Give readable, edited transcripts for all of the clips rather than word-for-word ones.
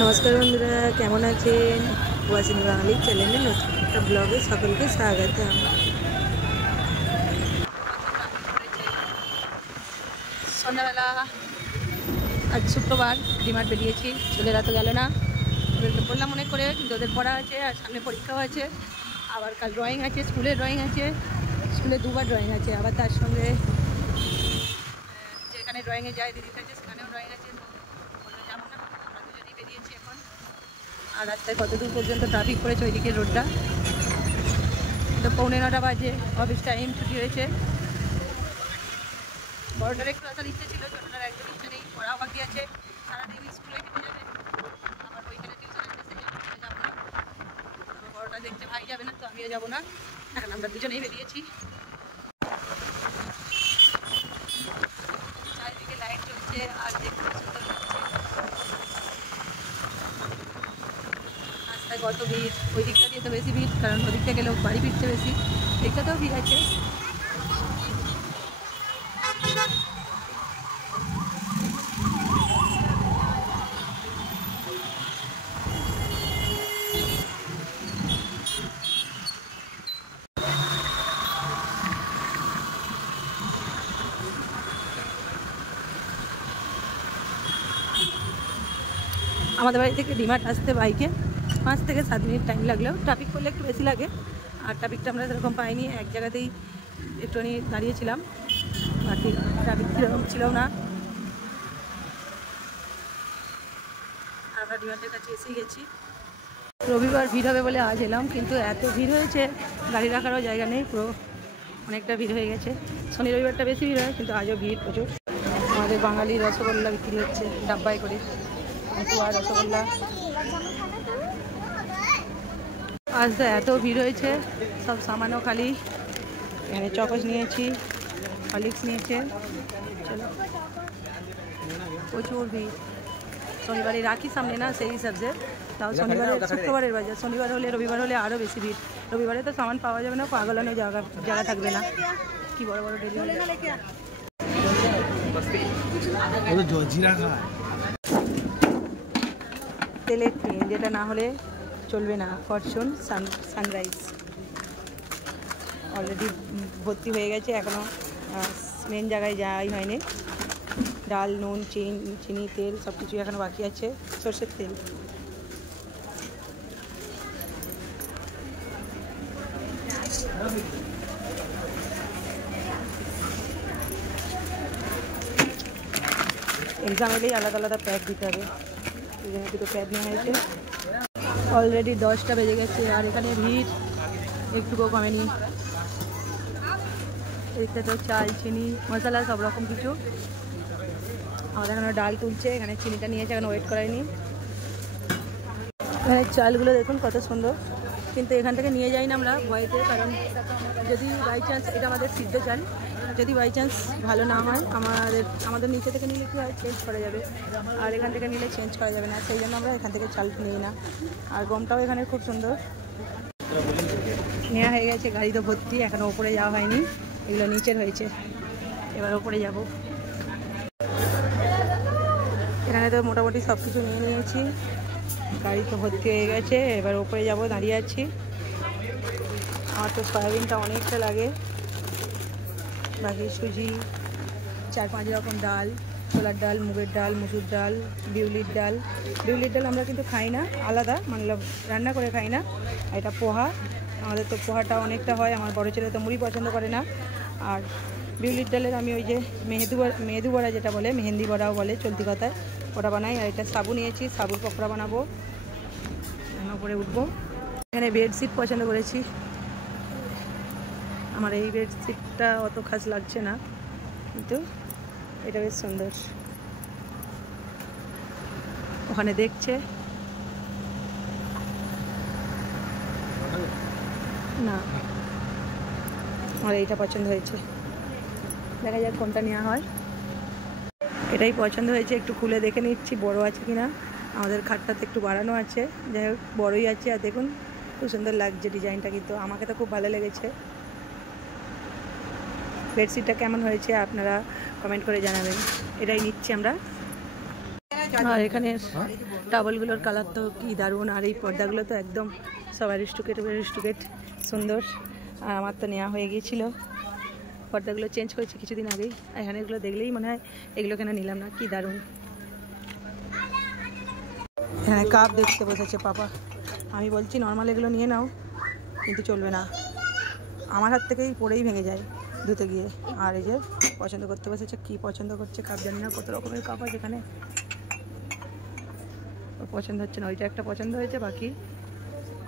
नमस्कार बंधुरा केमन आছেন ওয়াসিনী বাঙালি চ্যানেলে নতুন একটা ব্লগে সকলকে স্বাগত। সন্ধ্যাবেলা আজ শুক্রবার ডিমার্ট বেরিয়েছি, ছেলেরা তো গেল না, ওদেরকে বললাম মনে করে, কিন্তু ওদের পড়া আছে আর সামনে পরীক্ষাও আছে, আবার কাল ড্রয়িং আছে, স্কুলে ড্রয়িং আছে, স্কুলে দুবার ড্রয়িং আছে, আবার তার সঙ্গে যেখানে ড্রয়িংয়ে যায় দিদির কাছে সেখানেও ড্রয়িং আছে, বললো যাবো না, আমরা দুজনেই বেরিয়েছি এখন। আর রাস্তায় কতদূর পর্যন্ত ট্রাফিক পড়েছে ওইদিকে রোডটা, তো 9:45 বাজে, অফিস টাইম, ছুটি হয়েছে। বড়টার একটু আসার ইচ্ছে ছিল, ছোটটার একদম ইচ্ছে নেই, পড়াও বাকি আছে, সারাদিন স্কুলে কেটে যাবে, আবার ওইখানে টিউশন আসতেছে, যাবো না। বড়টা দেখছে ভাই যাবে না, তো আমিও যাবো না, এখন আমরা দুজনেই বেরিয়েছি। চারিদিকে লাইট চলছে আর দেখতে সুন্দর লাগছে। রাস্তায় কত ভিড়, ওই দিকটা দিয়ে তো বেশি ভিড়, কারণ ওদিকটা গেলেও বাড়ি ফিরতে বেশি, দিকটাতেও ভিড় আছে। আমাদের বাড়ি থেকে ডিমার্ট আসতে বাইকে 5 থেকে 7 মিনিট টাইম লাগলেও ট্রাফিক করলে একটু বেশি লাগে, আর ট্রাফিকটা আমরা সেরকম পাইনি, এক জায়গাতেই একটুখানি দাঁড়িয়েছিলাম, বাকি ট্রাফিক সেরকম ছিল না। আমরা ডিমার্টের কাছে এসেই গেছি। রবিবার ভিড় হবে বলে আজ এলাম, কিন্তু এত ভিড় হয়েছে গাড়ি রাখারও জায়গা নেই, পুরো অনেকটা ভিড় হয়ে গেছে। শনি রবিবারটা বেশি ভিড় হয়, কিন্তু আজও ভিড় প্রচুর। আমাদের বাঙালি রসগোল্লা বিক্রি হচ্ছে ডাব্বায় করে, আর রসগোল্লা। আজ তো এত ভিড় হয়েছে, সব সামানও খালি। এখানে চকোস নিয়েছি, হরলিক্স নিয়েছে, চলো প্রচুর ভিড়। শনিবারে রাখি সামনে না, সেই হিসাবে তাও শনিবারে, শুক্রবারের বাজার, শনিবার হলে রবিবার হলে আরও বেশি ভিড়। রবিবারে তো সামান পাওয়া যাবে না, পাগলানো জায়গা থাকবে না, কি বড় বড় ডেলিভারি। তেলের ট্রেন, যেটা না হলে চলবে না, ফরচুন সানরাইজ অলরেডি ভর্তি হয়ে গেছে, এখনও মেন জায়গায় যাওয়াই হয়নি। ডাল, নুন, চিনি, তেল সব কিছু এখনও বাকি আছে, সর্ষের তেল। এক্সাম এলেই আলাদা আলাদা প্যাক দিতে হবে, এই জন্য দুটো প্যাক নেওয়া হয়েছে। অলরেডি 10টা বেজে গেছে, আর এখানে ভিড় একটুকুও কমেনি। এদিকটা তো চাল, চিনি, মশলা সব রকম কিছু। আমাদের এখানে ডাল তুলছে, এখানে চিনিটা নিয়েছে, এখানে ওয়েট করায়নি। এখানে চালগুলো দেখুন কত সুন্দর, কিন্তু এখান থেকে নিয়ে যাই না আমরা ভয়েতে, কারণ যদি বাই চান্স, এটা আমাদের সিদ্ধ চাল, যদি বাই চান্স ভালো না হয়, আমাদের নিচে থেকে নিলে কি হয়, চেঞ্জ করা যাবে, আর এখান থেকে নিলে চেঞ্জ করা যাবে না, সেই জন্য আমরা এখান থেকে চাল নিই না। আর গমটাও এখানে খুব সুন্দর নেওয়া হয়ে গেছে, গাড়ি তো ভর্তি, এখনও ওপরে যাওয়া হয়নি, এগুলো নিচের হয়েছে, এবার ওপরে যাব। এখানে তো মোটামুটি সব কিছু নিয়ে নিয়েছি, গাড়ি তো ভর্তি হয়ে গেছে, এবার ওপরে যাব, দাঁড়িয়ে আছি। আমার তো সয়াবিনটা অনেকটা লাগে, বাকি সুজি, 4-5 রকম ডাল, ছোলার ডাল, মুগের ডাল, মুসুর ডাল, বিউলির ডাল। বিউলির ডাল আমরা কিন্তু খাই না, আলাদা, মানে রান্না করে খাই না। এটা পোহা, আমাদের তো পোহাটা অনেকটা হয়, আমার বড় ছেলে তো মুড়ি পছন্দ করে না। আর বিউলির ডালের আমি ওই যে মেহেদু বড়া যেটা বলে, মেহেন্দি বড়াও বলে চলতি কথায়, ওটা বানাই। আর এটা সাবু নিয়েছি, সাবুর পকোড়া বানাবো, উপরে উঠবো। এখানে বেডশিট পছন্দ করেছি, আমার এই বেডশিটটা অত খাস লাগছে না, কিন্তু এটা বেশ সুন্দর। ওখানে দেখছে না, আমার এইটা পছন্দ হয়েছে, দেখা যাক কোনটা নেওয়া হয়। এটাই পছন্দ হয়েছে, একটু খুলে দেখে নিচ্ছি বড় আছে কিনা। আমাদের খাটটাতে একটু বাড়ানো আছে, যাই হোক বড়ই আছে। আর দেখুন খুব সুন্দর লাগছে ডিজাইনটা, কিন্তু আমাকে তো খুব ভালো লেগেছে। বেডশিটটা কেমন হয়েছে আপনারা কমেন্ট করে জানাবেন। এটাই নিচ্ছি আমরা। আর এখানে টাওয়ালগুলোর কালার তো কি দারুণ, আর এই পর্দাগুলো তো একদম সব অ্যারিস্টোক্রেট সুন্দর। আর আমার তো নেওয়া হয়ে গিয়েছিল, পর্দাগুলো চেঞ্জ করেছি কিছুদিন আগেই। এখানে এগুলো দেখলেই মনে হয় এগুলো কেন নিলাম না, কি দারুণ। হ্যাঁ, কাপ দেখতে বসেছে পাপা। আমি বলছি নর্মাল এগুলো নিয়ে নাও, কিন্তু চলবে না, আমার হাত থেকেই পড়েই ভেঙে যায় ধুতে গিয়ে। আর এই যে পছন্দ করতে বসেছে, কি পছন্দ করছে কাপ জানি না, কত রকমের কাপ আছে এখানে। পছন্দ হচ্ছে না, ওইটা একটা পছন্দ হয়েছে, বাকি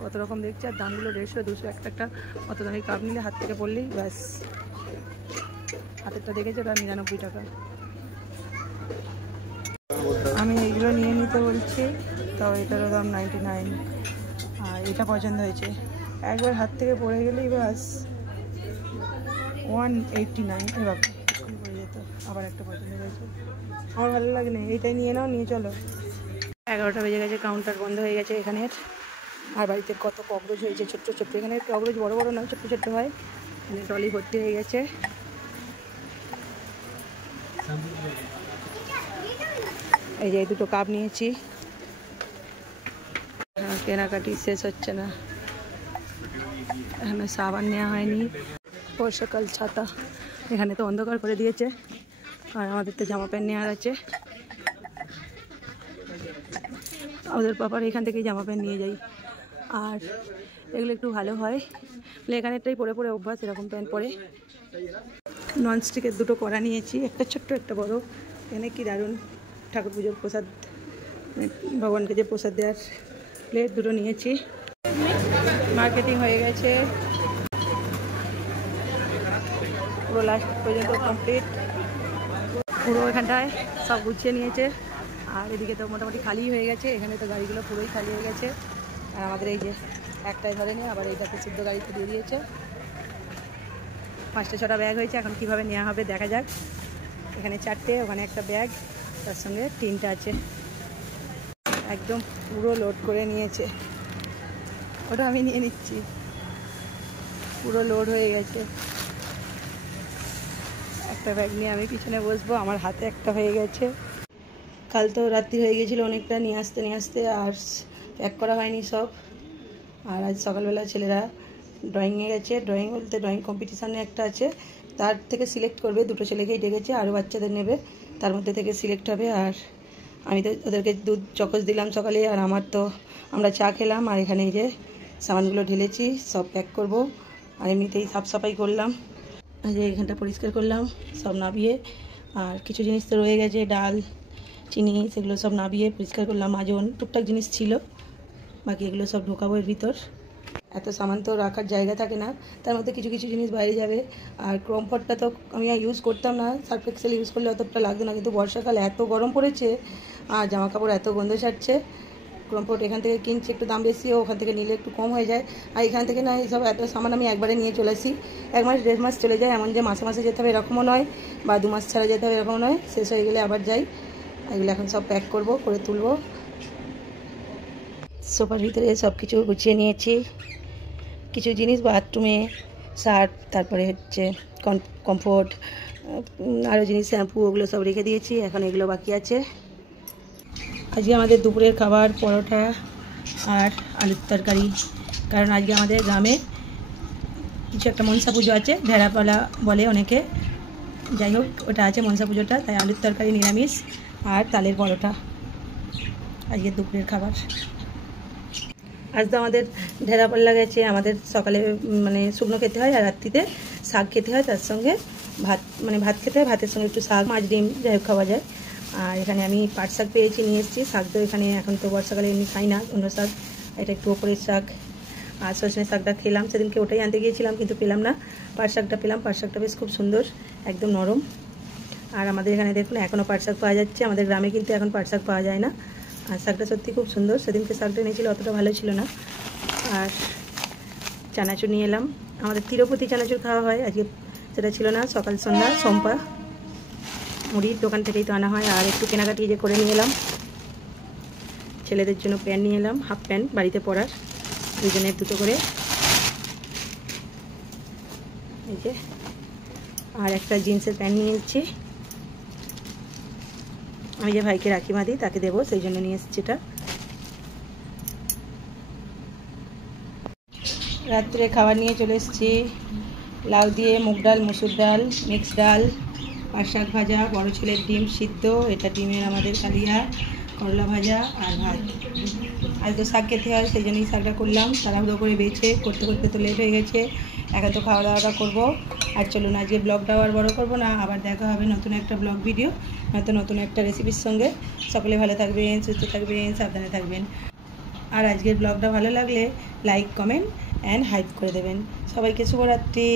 কত রকম দেখছে। আর দামগুলো 150 200 একটা অত দামি কাপ নিলে হাত থেকে পড়লেই ব্যাস। হাতেরটা দেখেছে ওটা 99 টাকা। আমি এইগুলো নিয়ে নিতে বলছি, তাও এটারও দাম 99। আর এটা পছন্দ হয়েছে, একবার হাত থেকে পড়ে গেলেই ব্যাস 189। এবার পড়ে যেত। আবার একটা পছন্দ হয়েছে, আমার ভালো লাগে না, এইটাই নিয়ে নাও, নিয়ে চলো। 11টা বেজে গেছে, কাউন্টার বন্ধ হয়ে গেছে এখানের। আর বাড়িতে কত ককরোচ হয়েছে, ছোট্ট ছোট্ট। এখানে ককরোচ বড় বড় নয়, ছোট্ট ছোট্ট হয়। এখানে ট্রলি ভর্তি হয়ে গেছে। এই যে দুটো কাপ নিয়েছি, কেনাকাটি শেষ হচ্ছে না। এখানে সাবান নেওয়া হয়নি, বর্ষাকাল ছাতা। এখানে তো অন্ধকার করে দিয়েছে। আর আমাদের তো জামা প্যান্ট নেওয়ার আছে, ওদের পাপার এখান থেকেই জামা প্যান্ট নিয়ে যাই। আর এগুলো একটু ভালো হয়, এখানেরটাই পরে পরে অভ্যাস, এরকম প্যান্ট পরে। ননস্টিকের দুটো কড়া নিয়েছি, একটা ছোট্ট একটা বড়। এখানে কি দারুণ ঠাকুর পুজোর প্রসাদ, ভগবানকে যে প্রসাদ দেওয়ার প্লেট দুটো নিয়েছি। মার্কেটিং হয়ে গেছে পুরো, লাস্ট পর্যন্ত কমপ্লিট। পুরো এখানটায় সব গুছিয়ে নিয়েছে। আর এদিকে তো মোটামুটি খালি হয়ে গেছে, এখানে তো গাড়িগুলো পুরোই খালি হয়ে গেছে। আর আমাদের এই যে একটাই ধরেনি, আবার এইটাতে শুদ্ধ গাড়িতে দিয়ে দিয়েছে। 5টা 6টা ব্যাগ হয়েছে, এখন কীভাবে নেওয়া হবে দেখা যাক। এখানে 4টে, ওখানে একটা ব্যাগ, তার সঙ্গে 3টা আছে। একদম পুরো লোড করে নিয়েছে, ওটা আমি নিয়ে নিচ্ছি। পুরো লোড হয়ে গেছে। একটা ব্যাগ নিয়ে আমি পিছনে বসবো, আমার হাতে একটা হয়ে গেছে। কাল তো রাত্রি হয়ে গেছিলো অনেকটা, নিয়ে আসতে আর প্যাক করা হয়নি সব। আর আজ সকালবেলা ছেলেরা ড্রয়িংয়ে গেছে। ড্রয়িং বলতে ড্রয়িং কম্পিটিশানে একটা আছে, তার থেকে সিলেক্ট করবে। দুটো ছেলেকেই ডেকেছে, আরও বাচ্চাদের নেবে, তার মধ্যে থেকে সিলেক্ট হবে। আর আমি তো ওদেরকে দুধ চকোস দিলাম সকালে, আর আমরা চা খেলাম। আর এখানে এই যে সামানগুলো ঢেলেছি, সব প্যাক করব। আর এমনিতেই সাফ সাফাই করলাম, যে এখানটা পরিষ্কার করলাম সব নাবিয়ে। আর কিছু জিনিস তো রয়ে গেছে, ডাল চিনি, সেগুলো সব নাবিয়ে পরিষ্কার করলাম। মাজন টুকটাক জিনিস ছিল, বাকি এগুলো সব ঢোকাবো এর ভিতর। এত সামান তো রাখার জায়গা থাকে না, তার মধ্যে কিছু কিছু জিনিস বাইরে যাবে। আর কমফর্টটা তো আমি ইউজ করতাম না, সার্ফ এক্সেল ইউজ করলে অতটা লাগতো না, কিন্তু বর্ষাকাল এত গরম পড়েছে আর জামা কাপড় এত গন্ধ ছাড়ছে। কমফর্ট এখান থেকে কিনছি, একটু দাম বেশি, ওখান থেকে নিলে একটু কম হয়ে যায়। আর এখান থেকে না এইসব এত সামান আমি একবারে নিয়ে চলে আসি। 1 মাস 1.5 মাস চলে যায়, এমন যে মাসে মাসে যেতে হবে এরকমও নয়, বা 2 মাস ছাড়া যেতে হবে এরকমও নয়। শেষ হয়ে গেলে আবার যাই। এগুলো এখন সব প্যাক করব, করে তুলব। সোফার ভিতরে সব কিছু গুছিয়ে নিয়েছি। কিছু জিনিস বাথরুমে, শার্ট, তারপরে হচ্ছে কমফোর্ট, আরও জিনিস শ্যাম্পু, ওগুলো সব রেখে দিয়েছি। এখন এগুলো বাকি আছে। আজকে আমাদের দুপুরের খাবার পরোটা আর আলুর তরকারি, কারণ আজকে আমাদের গ্রামে কিছু একটা মনসা পুজো আছে, ভেড়াপালা বলে অনেকে, যাই হোক ওটা আছে মনসা পুজোটা, তাই আলুর তরকারি নিরামিষ আর তালের পরোটা আজকে দুপুরের খাবার। আজ তো আমাদের ঢেরা পাল্লা গেছে, আমাদের সকালে মানে শুকনো খেতে হয়, আর রাত্রিতে শাক খেতে হয়, তার সঙ্গে ভাত খেতে হয়, ভাতের সঙ্গে একটু শাক, মাছ, ডিম যাই হোক খাওয়া যায়। আর এখানে আমি পাট শাক পেয়েছি, নিয়ে এসেছি। শাক তো এখানে এখন তো বর্ষাকালে এমনি খাই না, অন্য শাক, এটা একটু ওপরের শাক। আর সজনে শাকটা খেলাম, সেদিনকে ওটাই আনতে গিয়েছিলাম কিন্তু পেলাম না, পাট শাকটা পেলাম। পাট শাকটা বেশ খুব সুন্দর, একদম নরম। আর আমাদের এখানে দেখুন এখনও পাট শাক পাওয়া যাচ্ছে, আমাদের গ্রামে কিন্তু এখন পাট শাক পাওয়া যায় না। আর শাকটা সত্যি খুব সুন্দর, সেদিনকে শাকটা এনেছিল অতটা ভালো ছিল না। আর চানাচুর নিয়ে এলাম, আমাদের তিরুপতি চানাচুর খাওয়া হয়, আজকে সেটা ছিল না। সকাল সন্ধ্যা সম্পা মুড়ির দোকান থেকেই তো আনা হয়। আর একটু কেনাকাটি যে করে নিয়ে এলাম, ছেলেদের জন্য প্যান্ট নিয়ে এলাম, হাফ প্যান্ট বাড়িতে পরার, দুজনের দুটো করে। এই যে আর একটা জিন্সের প্যান্ট নিয়ে নিচ্ছি। আমি যে ভাইকে রাখি বাঁধি তাকে দেবো, সেই জন্য নিয়ে এসেছি এটা। রাত্রে খাবার নিয়ে চলে এসেছি, লাউ দিয়ে মুগ ডাল, মুসুর ডাল, মিক্স ডাল, আর শাক ভাজা, বড় ছেলের ডিম সিদ্ধ, এটা ডিমের আমাদের কালিয়া, করলা ভাজা আর ভাত। আজ তো শাক খেতে হয়, সেই জন্যই শাকটা করলাম, তাড়াহুড়ো করে বেছে করতে করতে তো লেট হয়ে গেছে। এখন তো খাওয়া দাওয়াটা করবো। আর চলুন আজকে ব্লগটাও আর বড়ো করবো না, আবার দেখা হবে নতুন একটা ব্লগ ভিডিও, হয়তো নতুন একটা রেসিপির সঙ্গে। সকলে ভালো থাকবেন, সুস্থ থাকবেন, সাবধানে থাকবেন। আর আজকের ব্লগটা ভালো লাগলে লাইক, কমেন্ট অ্যান্ড হাইপ করে দেবেন। সবাইকে শুভরাত্রি।